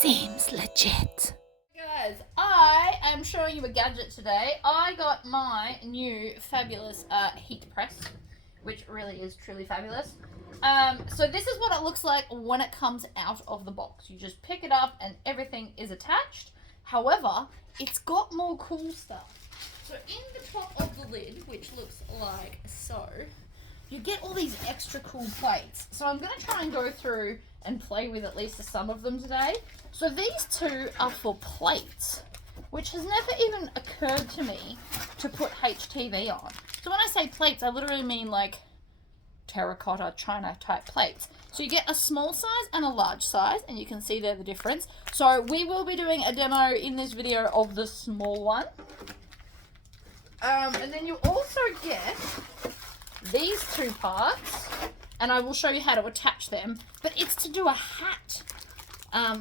Seems legit. Guys, I am showing you a gadget today. I got my new fabulous heat press, which really is truly fabulous. So this is what it looks like when it comes out of the box. You just pick it up and everything is attached. However, it's got more cool stuff. So in the top of the lid, which looks like so, you get all these extra cool plates. So I'm going to try and go through and play with at least some of them today. So these two are for plates, which has never even occurred to me to put HTV on. So when I say plates, I literally mean like terracotta, china type plates. So you get a small size and a large size, and you can see there the difference. So we will be doing a demo in this video of the small one. And then you also get these two parts, and I will show you how to attach them, but it's to do a hat,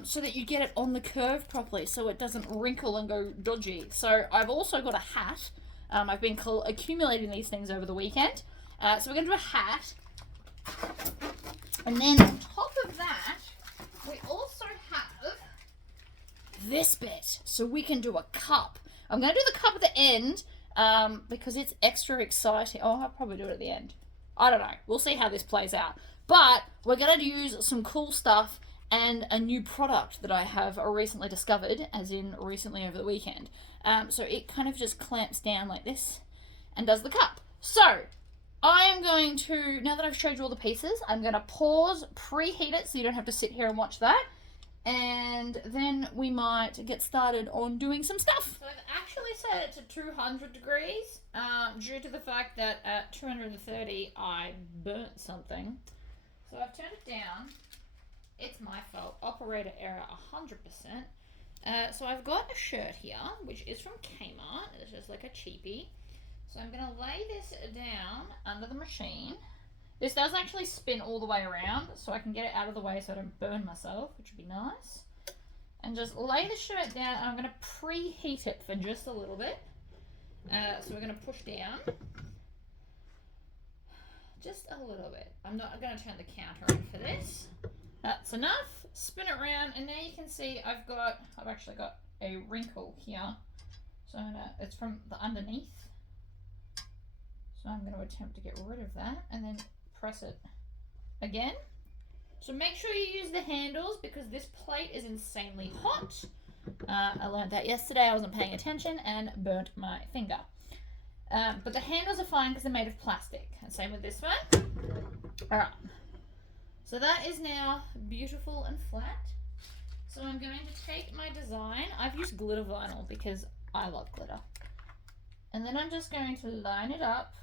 so that you get it on the curve properly so it doesn't wrinkle and go dodgy. So I've also got a hat. I've been accumulating these things over the weekend. So we're going to do a hat, and then on top of that we also have this bit so we can do a cup. I'm going to do the cup at the end because it's extra exciting. Oh, I'll probably do it at the end. I don't know. We'll see how this plays out. But we're going to use some cool stuff and a new product that I have recently discovered, as in recently over the weekend. So it kind of just clamps down like this and does the cup. So I am going to, now that I've showed you all the pieces, I'm going to pause, preheat it so you don't have to sit here and watch that. And then we might get started on doing some stuff. So I've actually set it to 200 degrees due to the fact that at 230 I burnt something. So I've turned it down. It's my fault. Operator error 100%. So I've got a shirt here, which is from Kmart. It's just like a cheapie. So I'm going to lay this down under the machine. This does actually spin all the way around, so I can get it out of the way so I don't burn myself, which would be nice. And just lay the shirt down, and I'm going to preheat it for just a little bit. So we're going to push down. Just a little bit. I'm not going to turn the counter on for this. That's enough. Spin it around, and now you can see I've actually got a wrinkle here. So it's from the underneath. So I'm going to attempt to get rid of that, and then press it again. So make sure you use the handles because this plate is insanely hot. I learned that yesterday. I wasn't paying attention and burnt my finger. But the handles are fine because they're made of plastic. And same with this one. Alright. So that is now beautiful and flat. So I'm going to take my design. I've used glitter vinyl because I love glitter. And then I'm just going to line it up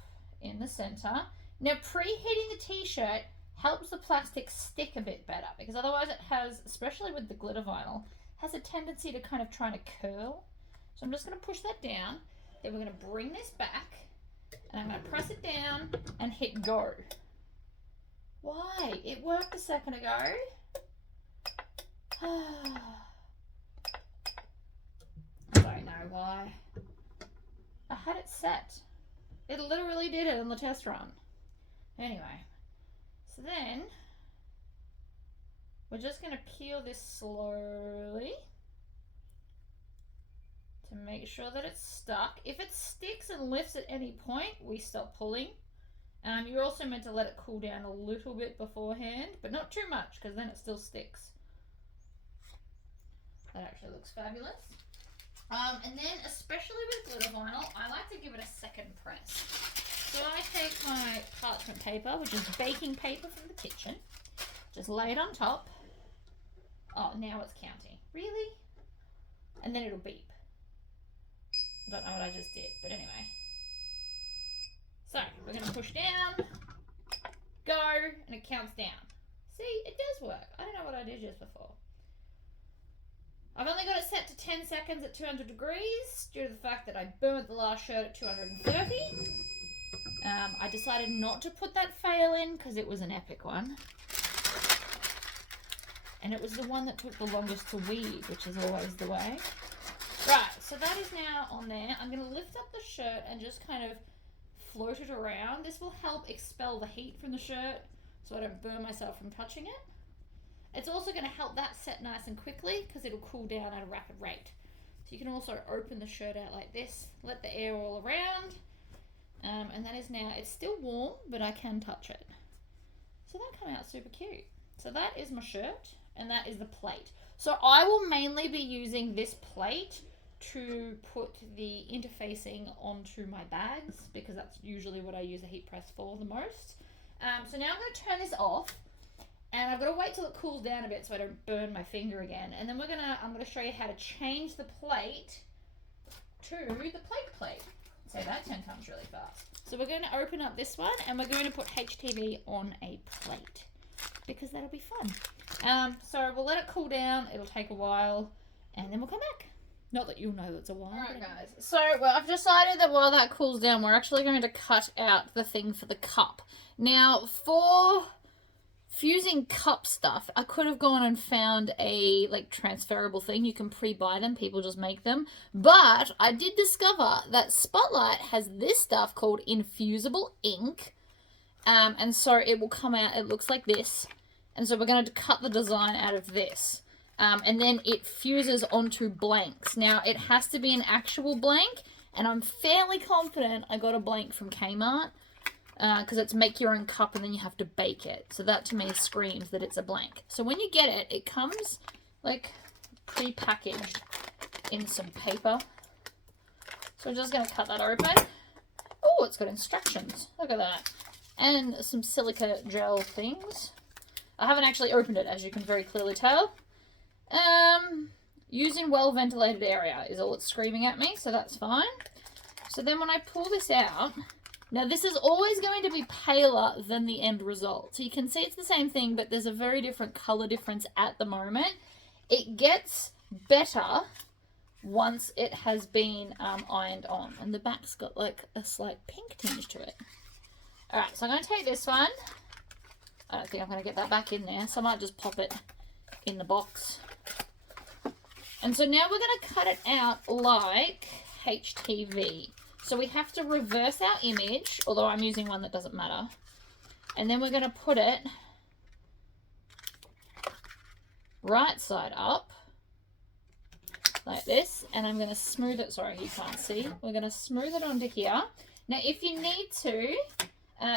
in the center. Now preheating the t-shirt helps the plastic stick a bit better because otherwise it has, especially with the glitter vinyl, has a tendency to kind of try to curl. So I'm just going to push that down. Then we're going to bring this back and I'm going to press it down and hit go. Why? It worked a second ago. I don't know why. I had it set. It literally did it on the test run. Anyway, so then we're just going to peel this slowly to make sure that it's stuck. If it sticks and lifts at any point, we stop pulling. You're also meant to let it cool down a little bit beforehand, but not too much because then it still sticks. That actually looks fabulous. And then, especially with glitter vinyl, I like to give it a second press. So I take my parchment paper, which is baking paper from the kitchen, just lay it on top. Oh, now it's counting. Really? And then it'll beep. I don't know what I just did, but anyway. So, we're going to push down, go, and it counts down. See, it does work. I don't know what I did just before. I've only got it set to 10 seconds at 200 degrees due to the fact that I burnt the last shirt at 230. I decided not to put that fail in because it was an epic one. And it was the one that took the longest to weave, which is always the way. Right, so that is now on there. I'm going to lift up the shirt and just kind of float it around. This will help expel the heat from the shirt so I don't burn myself from touching it. It's also going to help that set nice and quickly because it'll cool down at a rapid rate. So you can also open the shirt out like this, let the air all around, and that is now, it's still warm, but I can touch it. So that came out super cute. So that is my shirt, and that is the plate. So I will mainly be using this plate to put the interfacing onto my bags because that's usually what I use a heat press for the most. So now I'm going to turn this off, and I've got to wait till it cools down a bit so I don't burn my finger again. And then I'm going to show you how to change the plate to the plate. Say that 10 times really fast. So we're going to open up this one, and we're going to put HTV on a plate because that'll be fun. So we'll let it cool down. It'll take a while, and then we'll come back. Not that you'll know it's a while. Alright guys, so well, I've decided that while that cools down, we're actually going to cut out the thing for the cup. Now, for fusing cup stuff, I could have gone and found a like transferable thing. You can pre-buy them, people just make them. But I did discover that Spotlight has this stuff called infusible ink. And so it will come out, it looks like this. And so we're going to cut the design out of this. And then it fuses onto blanks. Now, it has to be an actual blank, and I'm fairly confident I got a blank from Kmart, because it's make your own cup and then you have to bake it. So that to me screams that it's a blank. So when you get it, it comes like pre-packaged in some paper. So I'm just going to cut that open. Oh, it's got instructions. Look at that. And some silica gel things. I haven't actually opened it, as you can very clearly tell. Using well-ventilated area is all it's screaming at me, so that's fine. So then when I pull this out, now this is always going to be paler than the end result. So you can see it's the same thing, but there's a very different color difference at the moment. It gets better once it has been ironed on, and the back's got like a slight pink tinge to it. Alright, so I'm going to take this one. I don't think I'm going to get that back in there, so I might just pop it in the box. And so now we're going to cut it out like HTV. So we have to reverse our image, although I'm using one that doesn't matter. And then we're going to put it right side up like this. And I'm going to smooth it. Sorry, you can't see. We're going to smooth it onto here. Now, if you need to,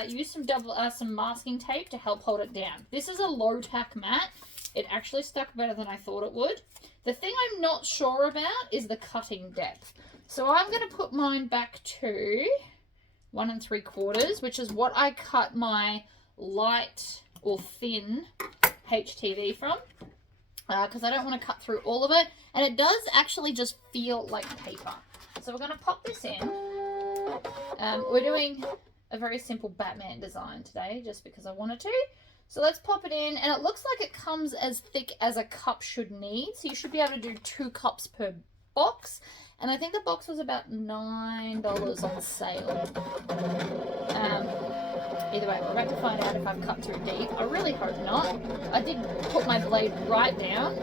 use some masking tape to help hold it down. This is a low-tack mat. It actually stuck better than I thought it would. The thing I'm not sure about is the cutting depth. So I'm going to put mine back to 1 3/4, which is what I cut my light or thin HTV from. Because I don't want to cut through all of it. And it does actually just feel like paper. So we're going to pop this in. We're doing a very simple Batman design today, just because I wanted to. So let's pop it in, and it looks like it comes as thick as a cup should need. So you should be able to do 2 cups per box. And I think the box was about $9 on sale. Either way, we're about to find out if I've cut too deep. I really hope not. I did put my blade right down.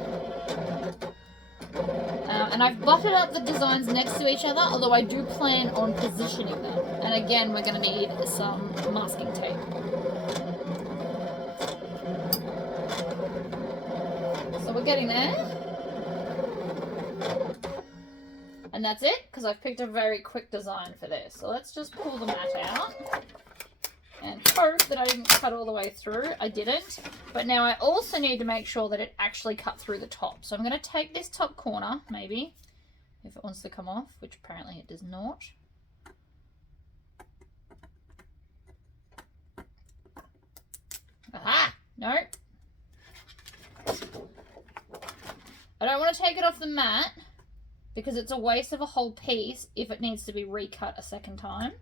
And I've butted up the designs next to each other, although I do plan on positioning them. And again, we're going to need some masking tape. So we're getting there. And that's it, because I've picked a very quick design for this. So let's just pull the mat out. And hope that I didn't cut all the way through. I didn't. But now I also need to make sure that it actually cut through the top. So I'm going to take this top corner, maybe, if it wants to come off, which apparently it does not. Aha! No. I don't want to take it off the mat because it's a waste of a whole piece if it needs to be recut a second time.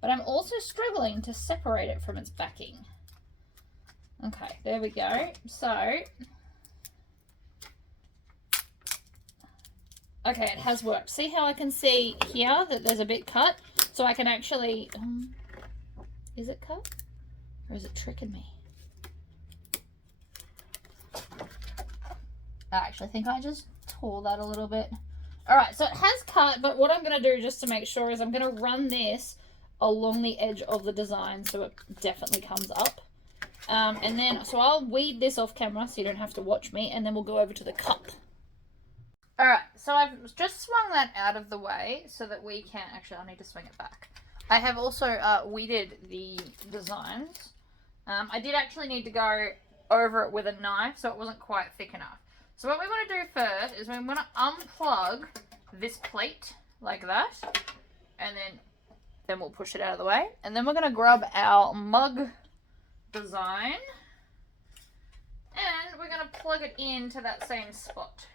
But I'm also struggling to separate it from its backing. Okay, there we go. So, okay, it has worked. See how I can see here that there's a bit cut? So I can actually, is it cut? Or is it tricking me? I actually think I just tore that a little bit. All right, so it has cut, but what I'm going to do just to make sure is I'm going to run this along the edge of the design so it definitely comes up. And then, so I'll weed this off camera so you don't have to watch me, and then we'll go over to the cup. Alright, so I've just swung that out of the way so that we can, actually I need to swing it back. I have also weeded the designs. I did actually need to go over it with a knife so it wasn't quite thick enough. So what we want to do first is we want to unplug this plate like that, and then we'll push it out of the way. And then we're going to grab our mug design and we're going to plug it into that same spot.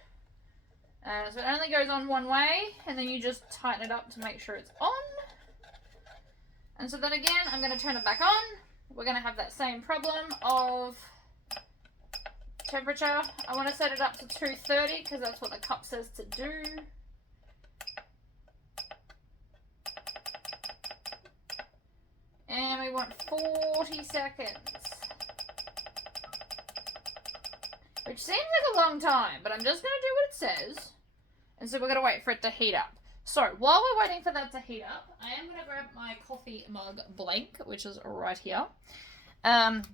So it only goes on one way, and then you just tighten it up to make sure it's on. And so then again, I'm going to turn it back on. We're going to have that same problem of temperature. I want to set it up to 230 because that's what the cup says to do. And we want 40 seconds. Which seems like a long time, but I'm just going to do what it says. And so we're going to wait for it to heat up. So while we're waiting for that to heat up, I am going to grab my coffee mug blank, which is right here. And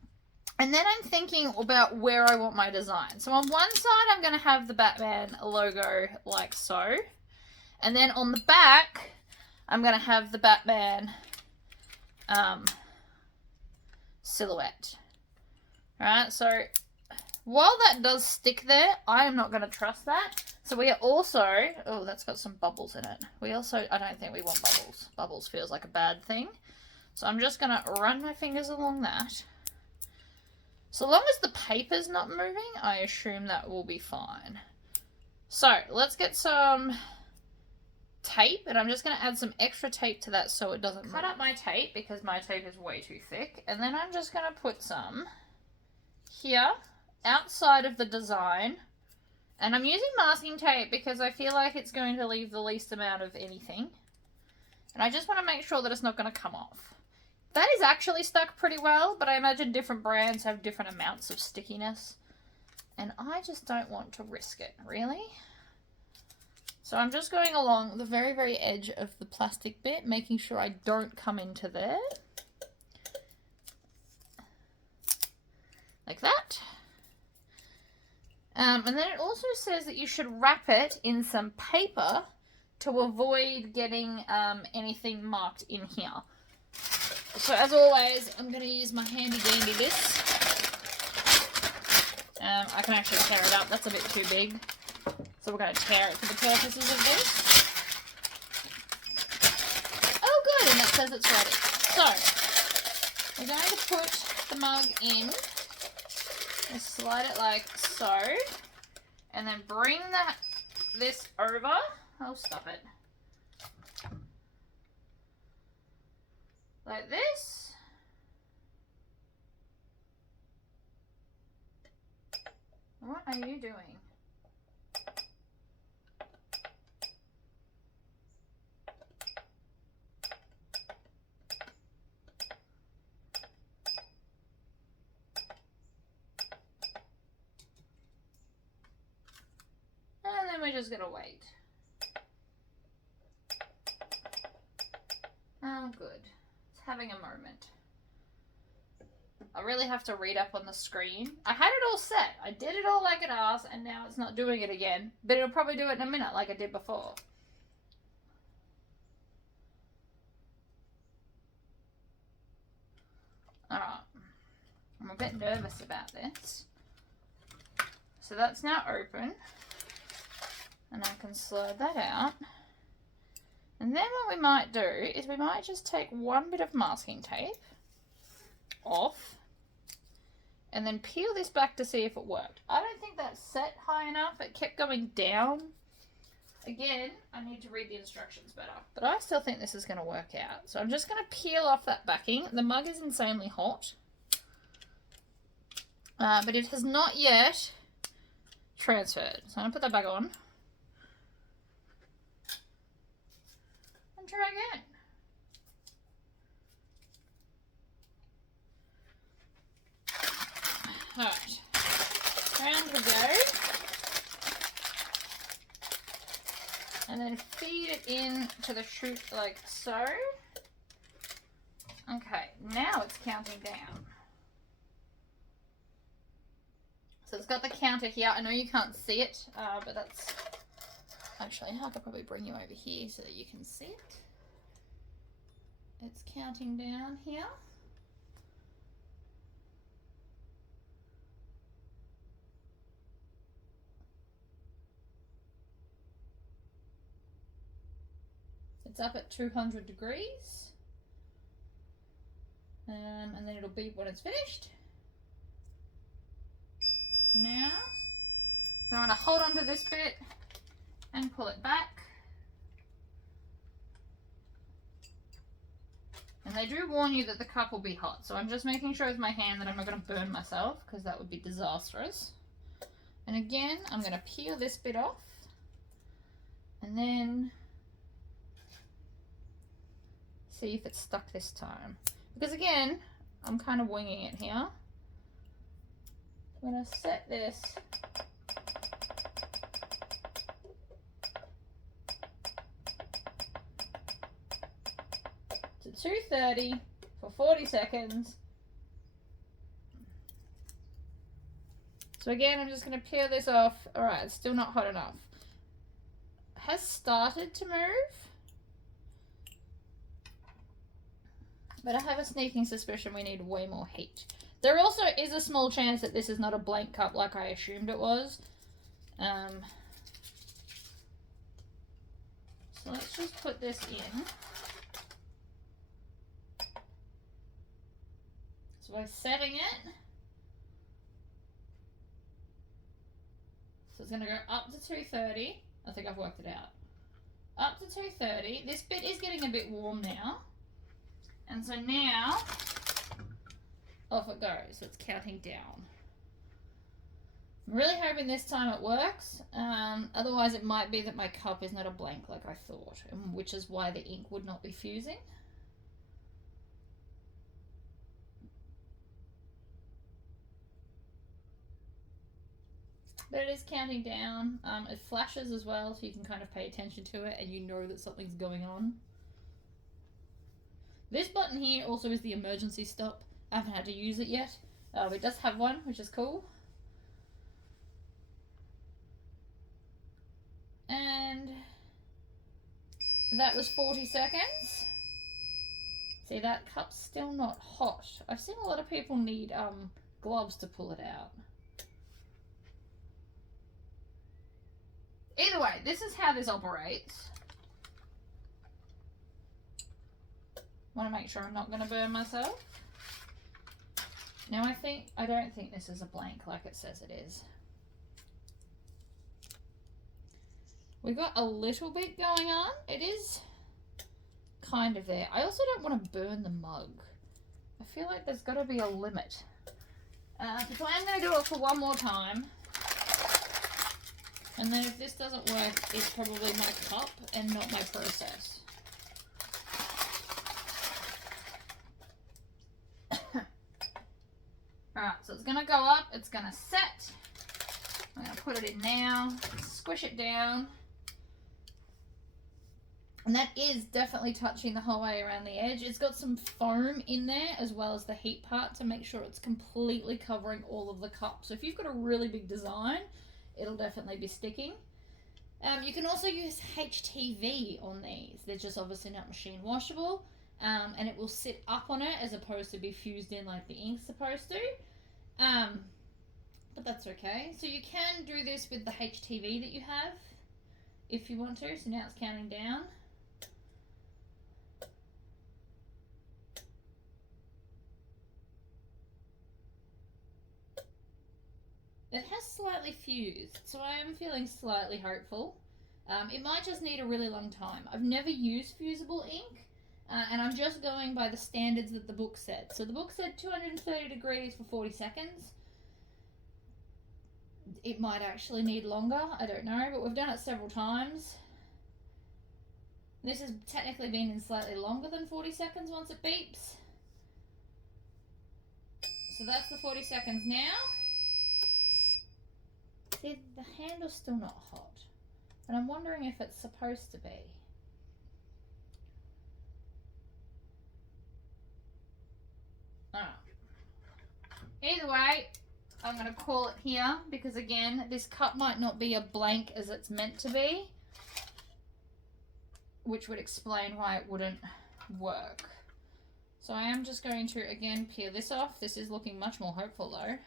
then I'm thinking about where I want my design. So on one side, I'm going to have the Batman logo like so. And then on the back, I'm going to have the Batman silhouette. Alright, so while that does stick there, I am not going to trust that. So we are also, oh, that's got some bubbles in it. We also, I don't think we want bubbles. Bubbles feels like a bad thing. So I'm just going to run my fingers along that. So long as the paper's not moving, I assume that will be fine. So let's get some tape, and I'm just going to add some extra tape to that so it doesn't cut up my tape because my tape is way too thick. And then I'm just going to put some here outside of the design. And I'm using masking tape because I feel like it's going to leave the least amount of anything. And I just want to make sure that it's not going to come off. That is actually stuck pretty well, but I imagine different brands have different amounts of stickiness. And I just don't want to risk it, really. So I'm just going along the very, very edge of the plastic bit, making sure I don't come into there. Like that. And then it also says that you should wrap it in some paper to avoid getting anything marked in here. So as always, I'm going to use my handy dandy this. I can actually tear it up. That's a bit too big. So we're going to tear it for the purposes of this. Oh good, and it says it's ready. So, we're going to put the mug in. And slide it like so. And then bring this over. Oh, stop it. Like this. What are you doing? And then we're just gonna wait. Oh, good. It's having a moment. I really have to read up on the screen. I had it all set. I did it all like it asked, and now it's not doing it again. But it'll probably do it in a minute like I did before. Alright. I'm a bit nervous about this. So that's now open. And I can slide that out. And then what we might do is we might just take one bit of masking tape off and then peel this back to see if it worked. I don't think that's set high enough. It kept going down. Again, I need to read the instructions better. But I still think this is going to work out. So I'm just going to peel off that backing. The mug is insanely hot. But it has not yet transferred. So I'm going to put that back on. And try again. Alright, round we go, and then feed it in to the chute like so. Okay, now it's counting down. So it's got the counter here. I know you can't see it, but that's... Actually, I could probably bring you over here so that you can see it. It's counting down here. It's up at 200 degrees. And then it'll beep when it's finished. Now, so I'm going to hold onto this bit and pull it back. And they do warn you that the cup will be hot, so I'm just making sure with my hand that I'm not going to burn myself, because that would be disastrous. And again, I'm going to peel this bit off, and then see if it's stuck this time. Because again, I'm kind of winging it here. I'm going to set this to 230 for 40 seconds. So again, I'm just going to peel this off. Alright, it's still not hot enough. It has started to move, but I have a sneaking suspicion we need way more heat. There also is a small chance that this is not a blank cup like I assumed it was. So let's just put this in. So by setting it, so it's going to go up to 230. I think I've worked it out. Up to 230. This bit is getting a bit warm now. And so now, off it goes. So it's counting down. I'm really hoping this time it works. Otherwise it might be that my cup is not a blank like I thought, which is why the ink would not be fusing. But it is counting down. It flashes as well, so you can kind of pay attention to it and you know that something's going on. This button here also is the emergency stop. I haven't had to use it yet. It does have one, which is cool. And that was 40 seconds. See, that cup's still not hot. I've seen a lot of people need gloves to pull it out. Either way, this is how this operates. Want to make sure I'm not going to burn myself. Now I don't think this is a blank like it says it is. We've got a little bit going on. It is kind of there. I also don't want to burn the mug. I feel like there's got to be a limit. So I'm going to do it for one more time. And then if this doesn't work, it's probably my cup and not my process. Alright, so it's going to go up, it's going to set. I'm going to put it in now, squish it down. And that is definitely touching the whole way around the edge. It's got some foam in there as well as the heat part to make sure it's completely covering all of the cup. So if you've got a really big design, it'll definitely be sticking. You can also use HTV on these. They're just obviously not machine washable. And it will sit up on it as opposed to be fused in like the ink's supposed to. But that's okay. So you can do this with the HTV that you have if you want to. So now it's counting down. It has slightly fused, so I am feeling slightly hopeful. It might just need a really long time. I've never used fusible ink, and I'm just going by the standards that the book said. So the book said 230 degrees for 40 seconds. It might actually need longer, I don't know, but we've done it several times. This has technically been in slightly longer than 40 seconds once it beeps. So that's the 40 seconds now. See, the handle's still not hot, and I'm wondering if it's supposed to be. Either way, I'm going to call it here because, again, this cup might not be a blank as it's meant to be, which would explain why it wouldn't work. So I am just going to, again, peel this off. This is looking much more hopeful, though.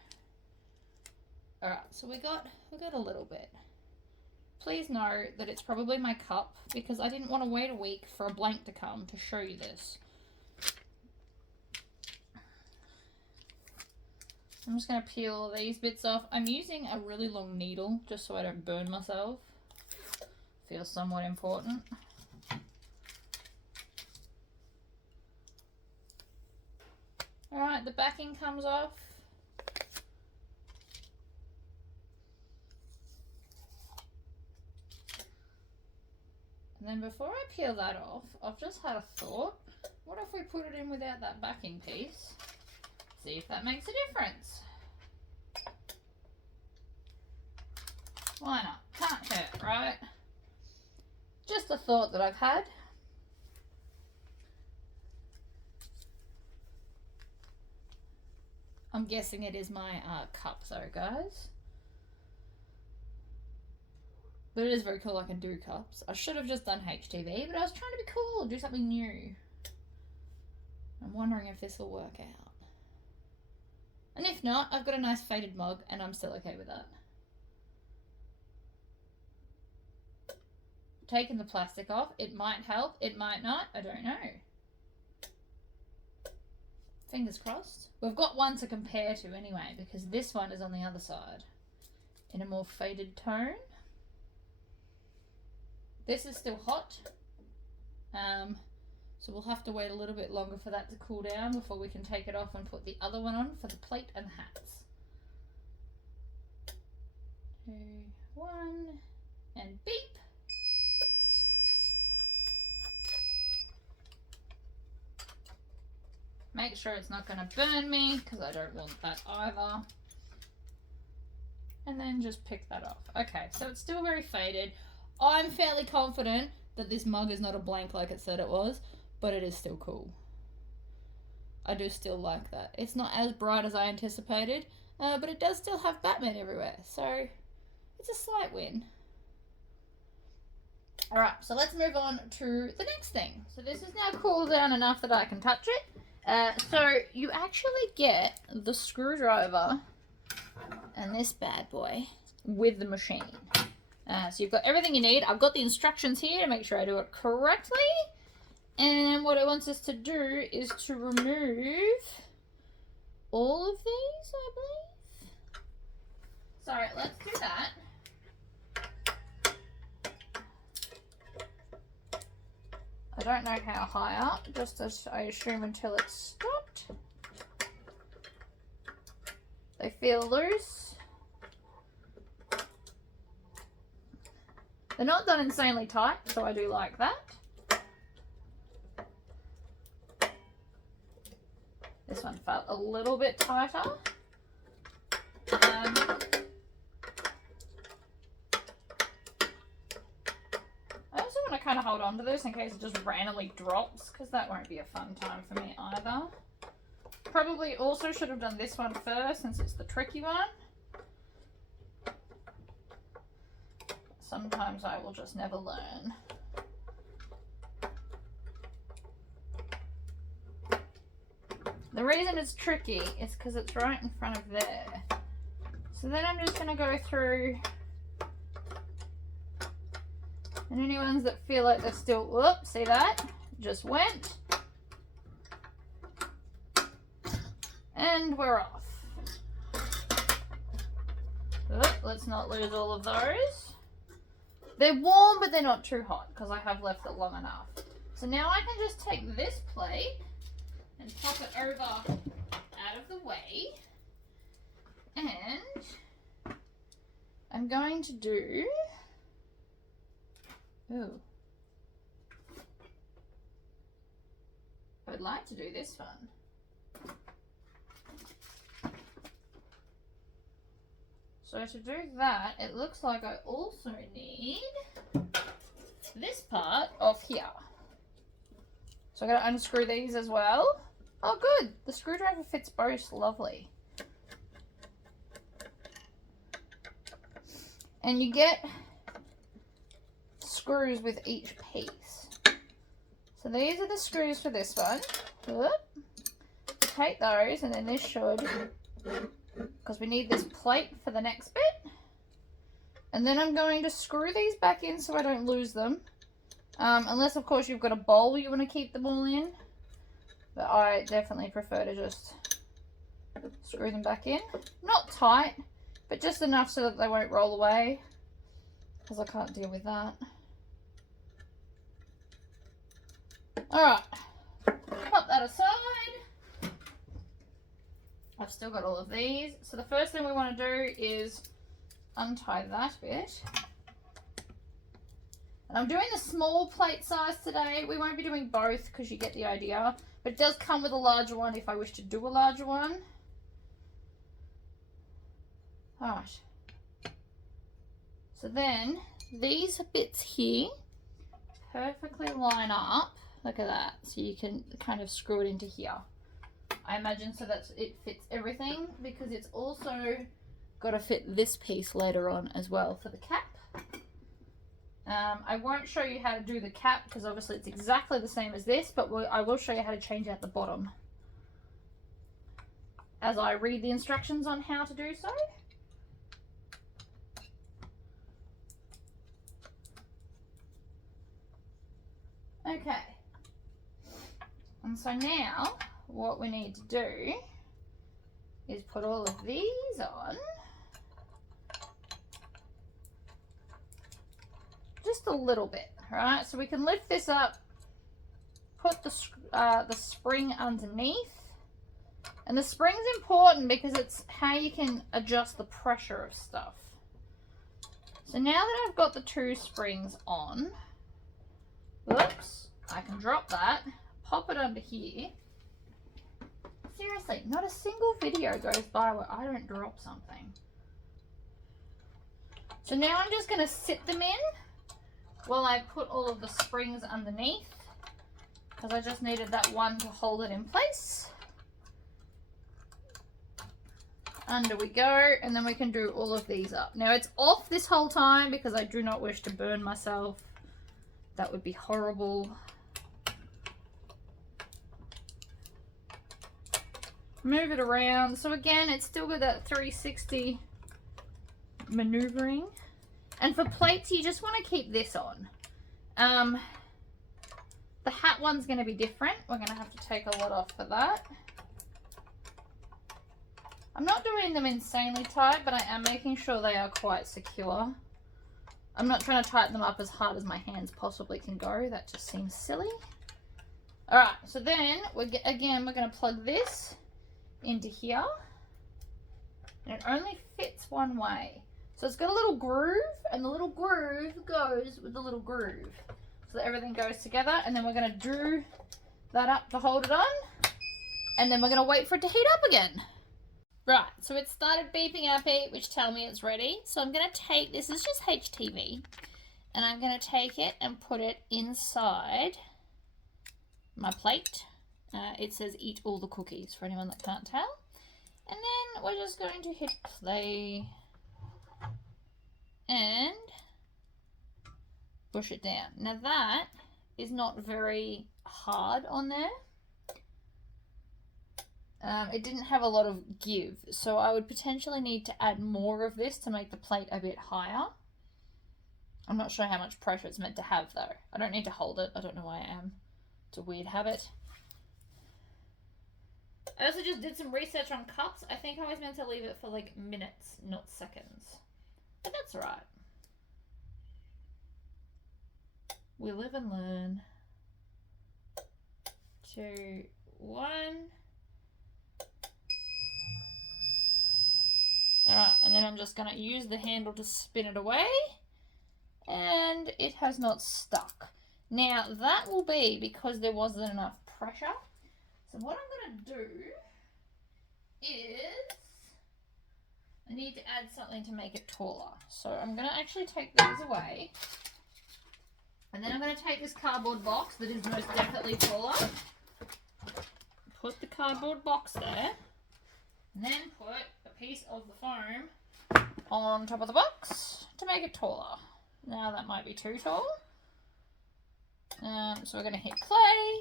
Alright, so we got a little bit. Please know that it's probably my cup because I didn't want to wait a week for a blank to come to show you this. I'm just going to peel all these bits off. I'm using a really long needle just so I don't burn myself. Feels somewhat important. Alright, the backing comes off. And then before I peel that off, I've just had a thought. What if we put it in without that backing piece? See if that makes a difference. Why not? Can't hurt, right? Just a thought that I've had. I'm guessing it is my cup though, guys. But it is very cool I can do cups. I should have just done HTV, but I was trying to be cool, do something new. I'm wondering if this will work out. And if not, I've got a nice faded mug and I'm still okay with that. Taking the plastic off, it might help, it might not, I don't know. Fingers crossed. We've got one to compare to anyway, because this one is on the other side in a more faded tone. This is still hot, so we'll have to wait a little bit longer for that to cool down before we can take it off and put the other one on for the plate and hats. 2, 1, and beep. Make sure it's not going to burn me because I don't want that either. And then just pick that off. Okay, so it's still very faded. I'm fairly confident that this mug is not a blank like it said it was, but it is still cool. I do still like that. It's not as bright as I anticipated, but it does still have Batman everywhere, so it's a slight win. Alright, so let's move on to the next thing. So this is now cooled down enough that I can touch it. So you actually get the screwdriver and this bad boy with the machine. So you've got everything you need. I've got the instructions here to make sure I do it correctly. And what it wants us to do is to remove all of these, I believe. So let's do that. I don't know how high up, just as I assume until it's stopped. They feel loose. They're not done insanely tight, so I do like that. This one felt a little bit tighter. I also want to kind of hold on to this in case it just randomly drops, because that won't be a fun time for me either. Probably also should have done this one first since it's the tricky one. Sometimes I will just never learn. The reason it's tricky is because it's right in front of there. So then I'm just going to go through, and any ones that feel like they're still, whoop, see that? Just went. And we're off. Oop, let's not lose all of those. They're warm, but they're not too hot because I have left it long enough. So now I can just take this plate and pop it over out of the way. And I'm going to do... Ooh. I would like to do this one. So to do that, it looks like I also need this part off here. So I'm going to unscrew these as well. Oh good, the screwdriver fits both lovely. And you get screws with each piece. So these are the screws for this one. Whoop. Take those, and then this should, because we need this plate for the next bit. And then I'm going to screw these back in so I don't lose them. Unless, of course, you've got a bowl you want to keep them all in. But I definitely prefer to just screw them back in. Not tight, but just enough so that they won't roll away. Because I can't deal with that. Alright. Pop that aside. I've still got all of these. So the first thing we want to do is untie that bit. And I'm doing the small plate size today. We won't be doing both because you get the idea. But it does come with a larger one if I wish to do a larger one. Alright. So then these bits here perfectly line up. Look at that. So you can kind of screw it into here. I imagine so that it fits everything, because it's also got to fit this piece later on as well for the cap. I won't show you how to do the cap because obviously it's exactly the same as this, but I will show you how to change out the bottom as I read the instructions on how to do so. Okay. And so now what we need to do is put all of these on. Just a little bit, right? So we can lift this up, put the spring underneath. And the spring's important because it's how you can adjust the pressure of stuff. So now that I've got the two springs on, whoops, I can drop that, pop it under here. Seriously, not a single video goes by where I don't drop something. So now I'm just going to sit them in while I put all of the springs underneath, because I just needed that one to hold it in place. Under we go, and then we can do all of these up. Now it's off this whole time because I do not wish to burn myself. That would be horrible. Move it around. So again, it's still got that 360 maneuvering. And for plates, you just want to keep this on. The hat one's going to be different. We're going to have to take a lot off for that. I'm not doing them insanely tight, but I am making sure they are quite secure. I'm not trying to tighten them up as hard as my hands possibly can go. That just seems silly. Alright, so then, we're going to plug this into here. And it only fits one way. So it's got a little groove, and the little groove goes with the little groove. So that everything goes together, and then we're going to do that up to hold it on. And then we're going to wait for it to heat up again. Right, so it started beeping up here, which tell me it's ready. So I'm going to take, this is just HTV, and I'm going to take it and put it inside my plate. It says eat all the cookies for anyone that can't tell. And then we're just going to hit play and push it down. Now that is not very hard on there. It didn't have a lot of give, so I would potentially need to add more of this to make the plate a bit higher. I'm not sure how much pressure it's meant to have though. I don't need to hold it. I don't know why I am. It's a weird habit. I also just did some research on cups. I think I was meant to leave it for like minutes, not seconds. But that's alright. We live and learn. 2, 1. Alright, and then I'm just going to use the handle to spin it away. And it has not stuck. Now, that will be because there wasn't enough pressure. So what I'm going to do is I need to add something to make it taller. So I'm going to actually take these away. And then I'm going to take this cardboard box that is most definitely taller. Put the cardboard box there. And then put a piece of the foam on top of the box to make it taller. Now that might be too tall. So we're going to hit play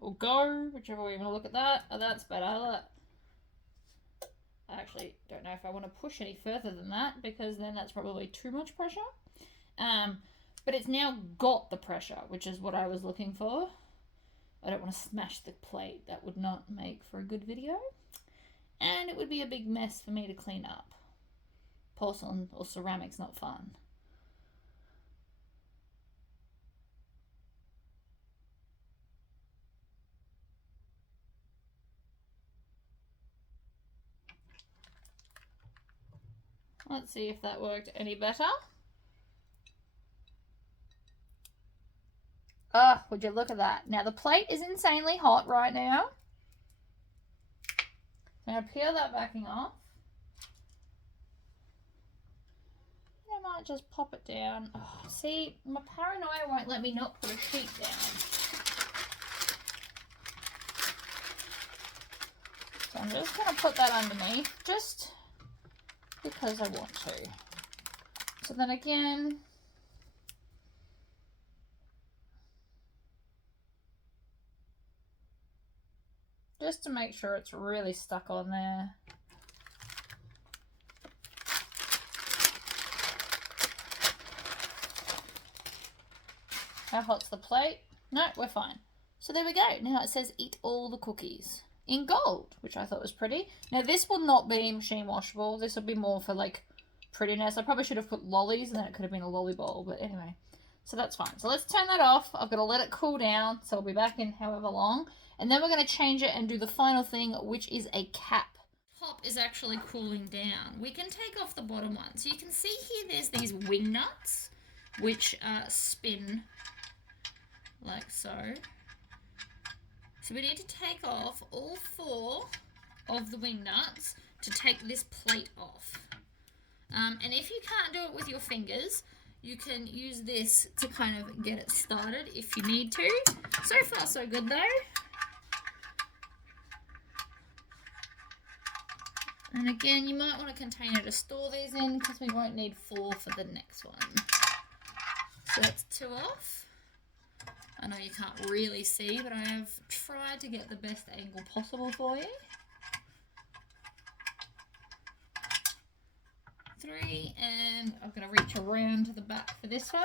or go, whichever way you want to look at that. Oh, that's better. I actually don't know if I want to push any further than that because then that's probably too much pressure. But it's now got the pressure, which is what I was looking for. I don't want to smash the plate. That would not make for a good video. And it would be a big mess for me to clean up. Porcelain or ceramic's not fun. Let's see if that worked any better. Oh, would you look at that? Now the plate is insanely hot right now. I'm going to peel that backing off. I might just pop it down. Oh, see, my paranoia won't let me not put a sheet down. So I'm just going to put that underneath, just because I want to. So then again, just to make sure it's really stuck on there. How hot's the plate? No, we're fine. So there we go. Now it says eat all the cookies in gold, which I thought was pretty. Now this will not be machine washable. This will be more for like prettiness. I probably should have put lollies and then it could have been a lolly bowl, but anyway. So that's fine. So let's turn that off. I've got to let it cool down. So I'll be back in however long. And then we're going to change it and do the final thing, which is a cap. Top is actually cooling down. We can take off the bottom one. So you can see here there's these wing nuts, which spin like so. So we need to take off all 4 of the wing nuts to take this plate off. And if you can't do it with your fingers, you can use this to kind of get it started if you need to. So far so good though. And again, you might want a container to store these in because we won't need 4 for the next one. So that's 2 off. I know you can't really see, but I have tried to get the best angle possible for you. 3, and I'm going to reach around to the back for this one.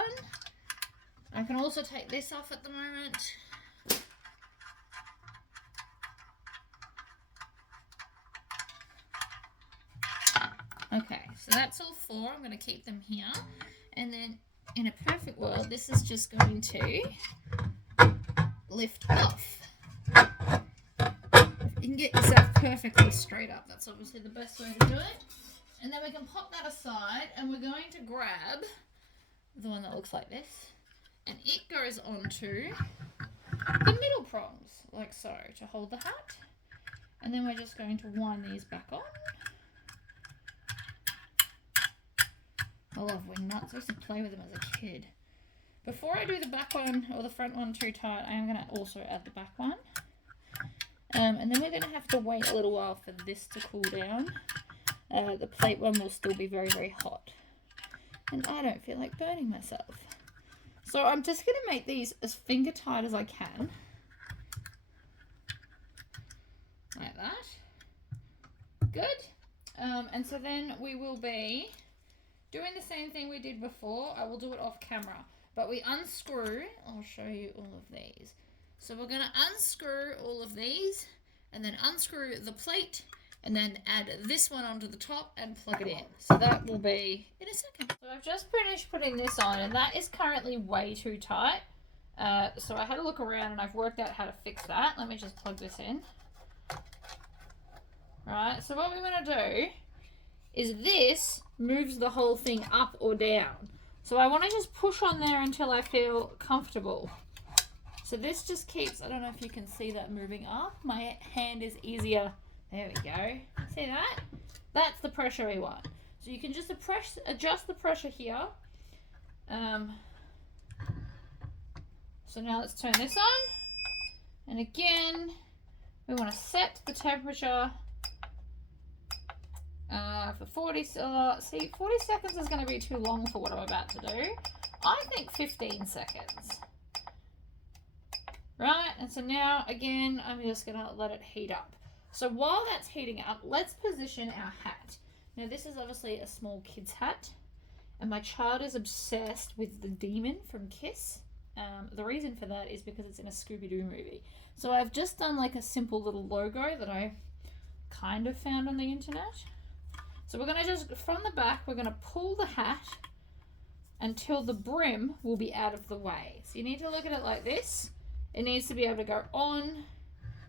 I can also take this off at the moment. Okay, so that's all 4. I'm going to keep them here. And then in a perfect world, this is just going to lift off. You can get yourself perfectly straight up. That's obviously the best way to do it. And then we can pop that aside and we're going to grab the one that looks like this. And it goes onto the middle prongs, like so, to hold the hat. And then we're just going to wind these back on. I love wing nuts. I used to play with them as a kid. Before I do the back one or the front one too tight, I am going to also add the back one. And then we're going to have to wait a little while for this to cool down. The plate one will still be very, very hot. And I don't feel like burning myself. So I'm just going to make these as finger tight as I can. Like that. Good. And so then we will be doing the same thing we did before. I will do it off camera. But we unscrew, I'll show you all of these. So we're going to unscrew all of these and then unscrew the plate and then add this one onto the top and plug it in. So that will be in a second. So I've just finished putting this on and that is currently way too tight. So I had a look around and I've worked out how to fix that. Let me just plug this in. Right, so what we're going to do is this moves the whole thing up or down. So I want to just push on there until I feel comfortable. So this just keeps, I don't know if you can see that moving up. My hand is easier. There we go. See that? That's the pressure we want. So you can just adjust the pressure here. So now let's turn this on. And again, we want to set the temperature For 40, see, 40 seconds is going to be too long for what I'm about to do. I think 15 seconds. Right, and so now, again, I'm just going to let it heat up. So while that's heating up, let's position our hat. Now, this is obviously a small kid's hat, and my child is obsessed with the demon from Kiss. The reason for that is because it's in a Scooby-Doo movie. So I've just done like a simple little logo that I kind of found on the internet. So we're going to just, from the back, we're going to pull the hat until the brim will be out of the way. So you need to look at it like this. It needs to be able to go on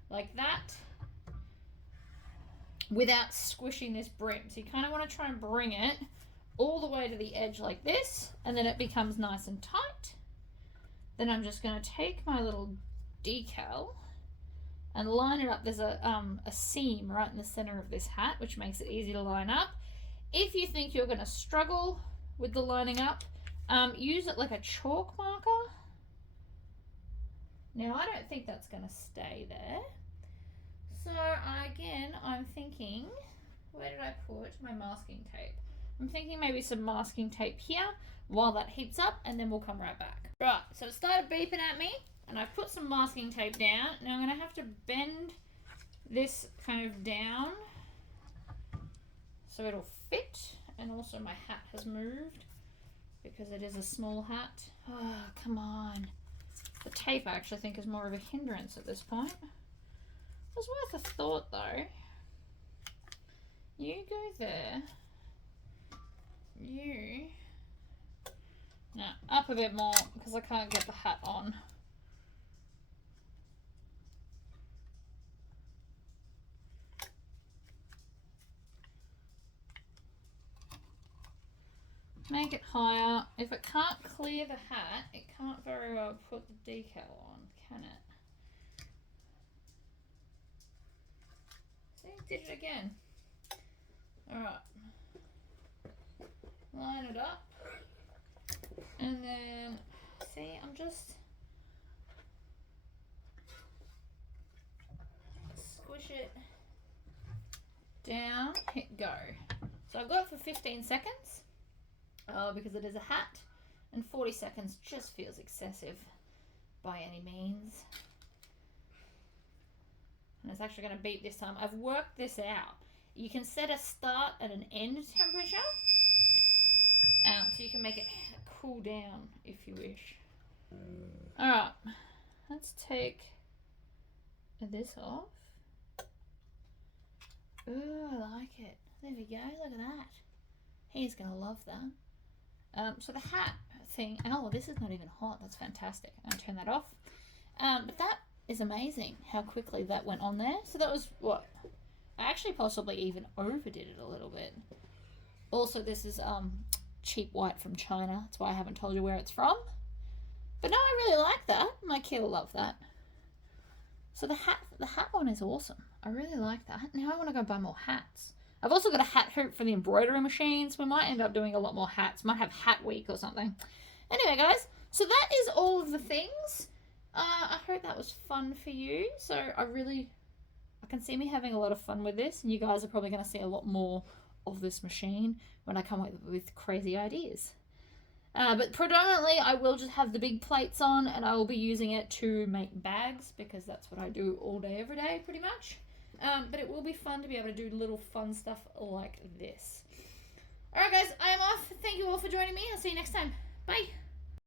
like that without squishing this brim. So you kind of want to try and bring it all the way to the edge like this, and then it becomes nice and tight. Then I'm just going to take my little decal and line it up. There's a seam right in the center of this hat, which makes it easy to line up. If you think you're going to struggle with the lining up, use it like a chalk marker. Now, I don't think that's going to stay there. So, again, I'm thinking, where did I put my masking tape? I'm thinking maybe some masking tape here while that heats up, and then we'll come right back. Right, so it started beeping at me, and I've put some masking tape down. Now I'm going to have to bend this kind of down so it'll fit, and also my hat has moved because it is a small hat. Oh, come on. The tape I actually think is more of a hindrance at this point. It was worth a thought though. You go there. You. No, up a bit more because I can't get the hat on. Make it higher. If it can't clear the hat, it can't very well put the decal on, can it? See, did it again. Alright. Line it up. And then, see, I'm just squish it down, hit go. So I've got it for 15 seconds because it is a hat, and 40 seconds just feels excessive by any means. And it's actually going to beep this time. I've worked this out. You can set a start and an end temperature, so you can make it cool down if you wish. Alright, let's take this off. Ooh, I like it. There we go, look at that. He's gonna love that. So the hat thing, oh, this is not even hot, that's fantastic. I'm gonna turn that off. But that is amazing how quickly that went on there. So that was what? I actually possibly even overdid it a little bit. Also, this is cheap white from China. That's why I haven't told you where it's from. But no, I really like that. My kid will love that. So the hat one is awesome. I really like that. Now I want to go buy more hats. I've also got a hat hoop for the embroidery machines. We might end up doing a lot more hats. Might have hat week or something. Anyway, guys, so that is all of the things. I hope that was fun for you. So I can see me having a lot of fun with this, and you guys are probably going to see a lot more of this machine when I come up with crazy ideas. But predominantly I will just have the big plates on, and I will be using it to make bags because that's what I do all day every day pretty much. But it will be fun to be able to do little fun stuff like this. Alright guys, I am off. Thank you all for joining me. I'll see you next time. Bye.